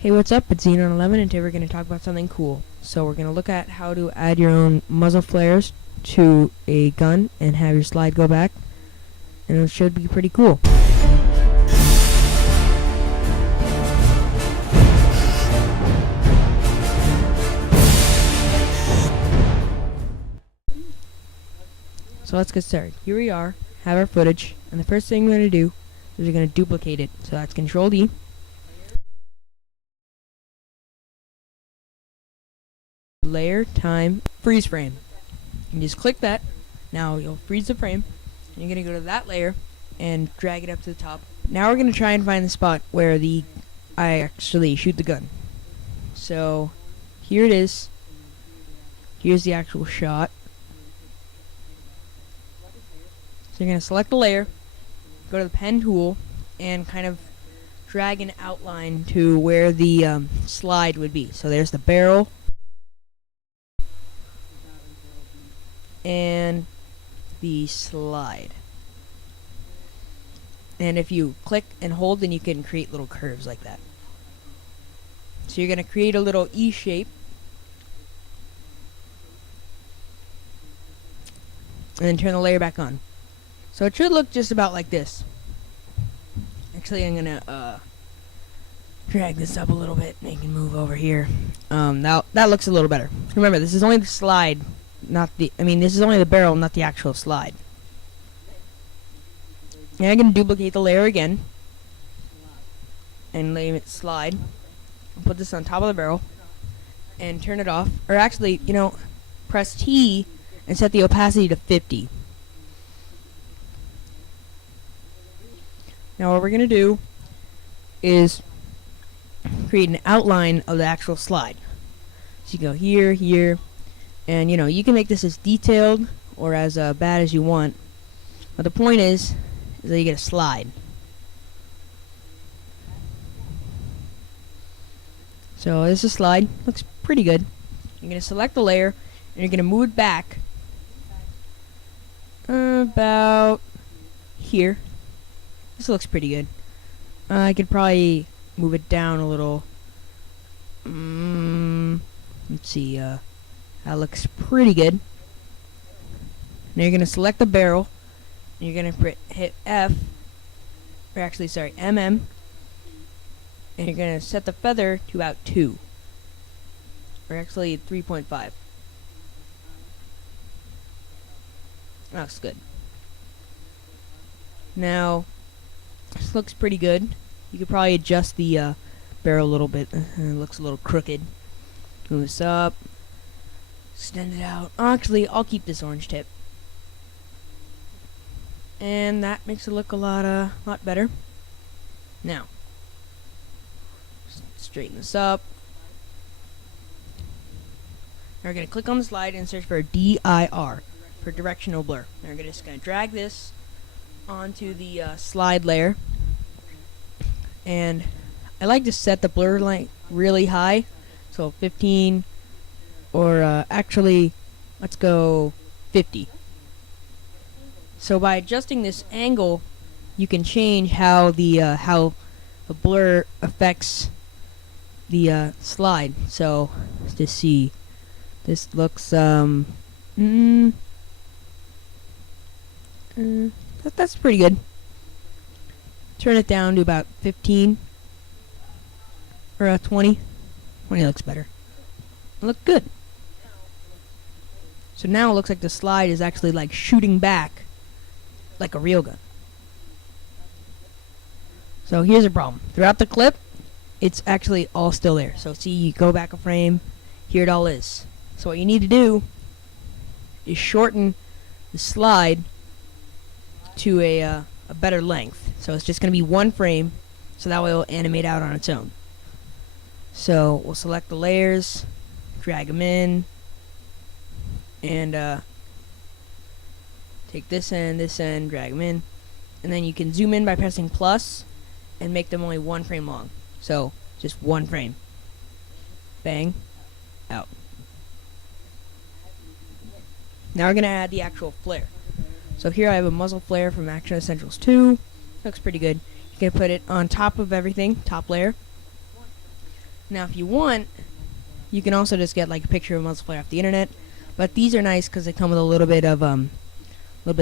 Hey, what's up? It's Xenon11, and today we're going to talk about something cool. So we're going to look at how to add your own muzzle flares to a gun and have your slide go back, and it should be pretty cool. So let's get started. Here we are, have our footage, and the first thing we're going to do is we're going to duplicate it. So that's Control D. Layer, time, freeze frame. You just click that. Now you'll freeze the frame. And you're going to go to that layer and drag it up to the top. Now we're going to try and find the spot where I actually shoot the gun. So here it is. Here's the actual shot. So you're going to select the layer, go to the pen tool, and kind of drag an outline to where the slide would be. So there's the barrel and the slide. And if you click and hold, then you can create little curves like that. So you're going to create a little E shape. And then turn the layer back on. So it should look just about like this. Actually, I'm going to drag this up a little bit. And you can move over here. Now that looks a little better. Remember, this is only the slide. This is only the barrel, not the actual slide. And I'm going to duplicate the layer again. And name it slide. I'll put this on top of the barrel. And turn it off. Or actually, press T and set the opacity to 50. Now what we're going to do is create an outline of the actual slide. So you go here, here. And you can make this as detailed or as bad as you want. But the point is that you get a slide. So this is a slide. Looks pretty good. You're going to select the layer and you're going to move it back about here. This looks pretty good. I could probably move it down a little. Let's see. That looks pretty good. Now you're going to select the barrel. And you're going to hit F. Or actually, sorry, MM. And you're going to set the feather to about 2. Or actually 3.5. That looks good. Now, this looks pretty good. You could probably adjust the barrel a little bit. It looks a little crooked. Move this up. Extend it out. Actually, I'll keep this orange tip. And that makes it look a lot better. Now, straighten this up. Now we're going to click on the slide and search for DIR for directional blur. Now we're just going to drag this onto the slide layer. And I like to set the blur line really high. So 15. Or actually, let's go 50. So by adjusting this angle, you can change how the blur affects the slide. So let's just see. This looks that's pretty good. Turn it down to about 15 or 20. 20 looks better. It looked good. So now it looks like the slide is actually like shooting back like a real gun. So here's a problem. Throughout the clip, it's actually all still there. So see, you go back a frame, here it all is. So what you need to do is shorten the slide to a better length. So it's just going to be one frame, so that way it'll animate out on its own. So we'll select the layers, drag them in, and take this end, drag them in, and then you can zoom in by pressing plus and make them only one frame long. So just one frame. Bang, out. Now we're going to add the actual flare. So here I have a muzzle flare from Action Essentials 2. Looks pretty good. You can put it on top of everything, top layer. Now if you want, you can also just get like a picture of a muzzle flare off the internet, but these are nice because they come with a little bit of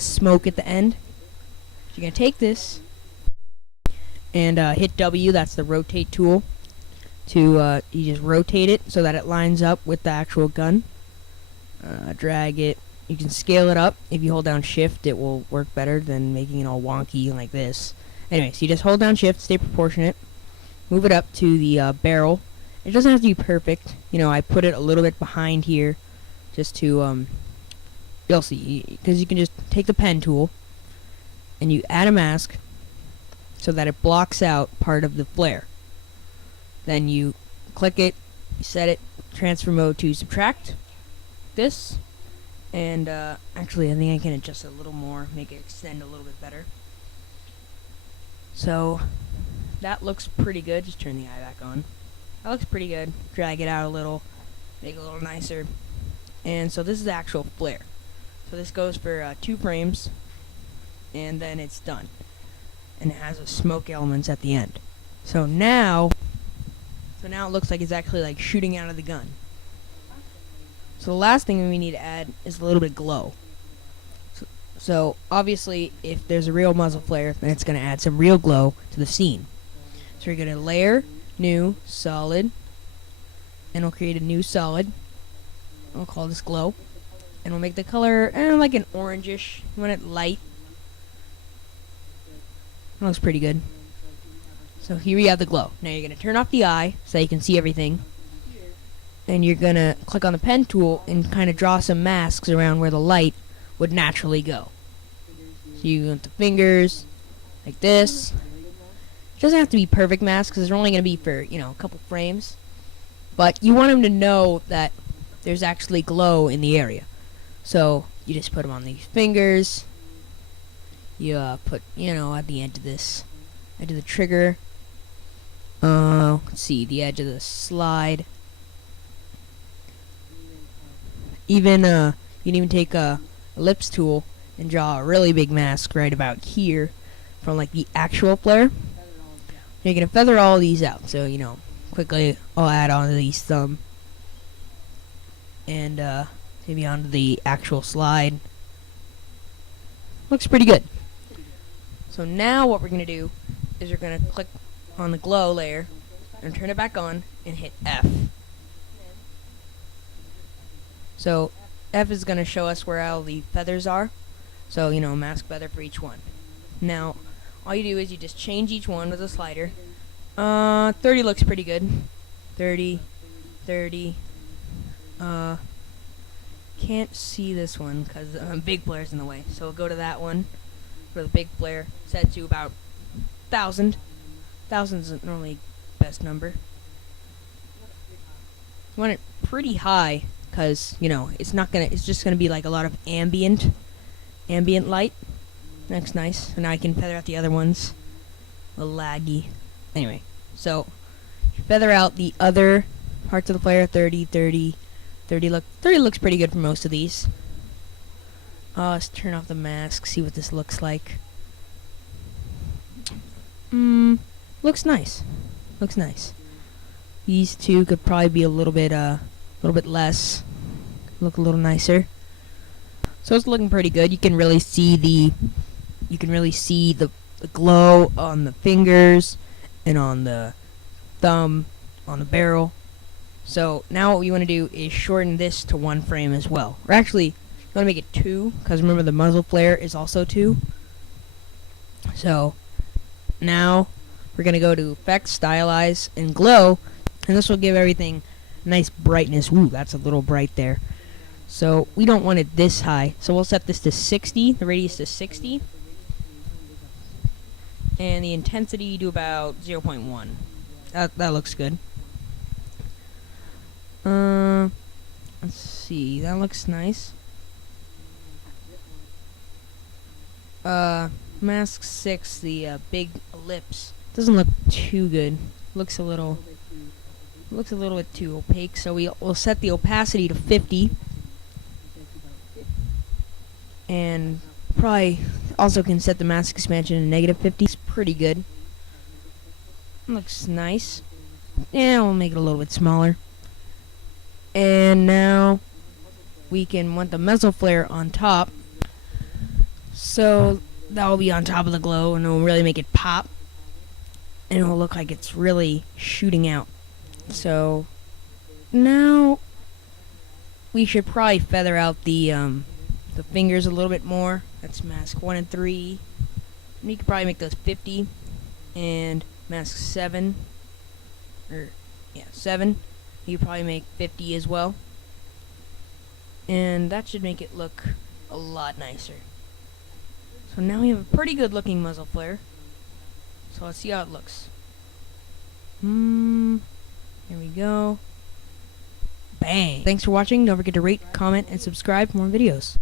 smoke at the end. So you're gonna take this and hit W, that's the rotate tool, to you just rotate it so that it lines up with the actual gun. Drag it. You can scale it up. If you hold down shift, it will work better than making it all wonky like this. Anyway, so you just hold down shift, stay proportionate, move it up to the barrel. It doesn't have to be perfect. You know, I put it a little bit behind here just to, you'll see, because you can just take the pen tool and you add a mask so that it blocks out part of the flare. Then you click it, you set it, transfer mode to subtract this, and actually I think I can adjust it a little more, make it extend a little bit better. So that looks pretty good. Just turn the eye back on. That looks pretty good. Drag it out a little, make it a little nicer. And so this is the actual flare. So this goes for 2 frames, and then it's done. And it has a smoke elements at the end. So now it looks like it's actually like shooting out of the gun. So the last thing we need to add is a little bit of glow. So obviously, if there's a real muzzle flare, then it's going to add some real glow to the scene. So we're going to layer, new, solid, and we'll create a new solid. We'll call this glow, and we'll make the color like an orangish. You want it light. That looks pretty good. So here we have the glow. Now you're going to turn off the eye so you can see everything. And you're going to click on the pen tool and kind of draw some masks around where the light would naturally go. So you go with the fingers, like this. It doesn't have to be perfect masks because they're only going to be for, you know, a couple frames. But you want them to know that there's actually glow in the area. So you just put them on these fingers. You put, you know, at the edge of this, edge of the trigger. Let's see, the edge of the slide. Even you can even take a ellipse tool and draw a really big mask right about here from like the actual flare. You're gonna feather all these out. So, you know, quickly I'll add on to these thumb and maybe onto the actual slide. Looks pretty good. So now what we're gonna do is we're gonna click on the glow layer and turn it back on and hit F. So F is going to show us where all the feathers are. So, you know, mask feather for each one. Now, all you do is you just change each one with a slider. 30 looks pretty good. 30, 30. Can't see this one because big flare's in the way. So we'll go to that one for the big flare. Set to about 1,000. 1,000 is normally best number. You want it pretty high, because, you know, it's just gonna be like a lot of ambient light. That's nice. And now I can feather out the other ones. A little laggy. Anyway, so feather out the other parts of the flare. 30, 30, 30 looks pretty good for most of these. Let's turn off the mask, see what this looks like. Looks nice. Looks nice. These two could probably be a little bit less. Look a little nicer. So it's looking pretty good. You can really see the glow on the fingers and on the thumb, on the barrel. So now what we want to do is shorten this to 1 frame as well. Or actually, we want to make it 2, because remember the muzzle flare is also 2. So now we're going to go to Effects, Stylize, and Glow, and this will give everything nice brightness. Ooh, that's a little bright there. So we don't want it this high, so we'll set this to 60, the radius to 60, and the intensity do about 0.1. That looks good. Let's see, that looks nice. Mask 6, the big ellipse, doesn't look too good. Looks a little bit too opaque, so we'll set the opacity to 50. And probably also can set the mask expansion to -50. It's pretty good. Looks nice. we'll make it a little bit smaller. And now we can want the muzzle flare on top. So that will be on top of the glow, and it will really make it pop. And it will look like it's really shooting out. So now we should probably feather out the fingers a little bit more. That's mask 1 and 3. And you could probably make those 50. And mask 7. 7. You could probably make 50 as well. And that should make it look a lot nicer. So now we have a pretty good looking muzzle flare. So let's see how it looks. Here we go. Bang! Thanks for watching. Don't forget to rate, comment, and subscribe for more videos.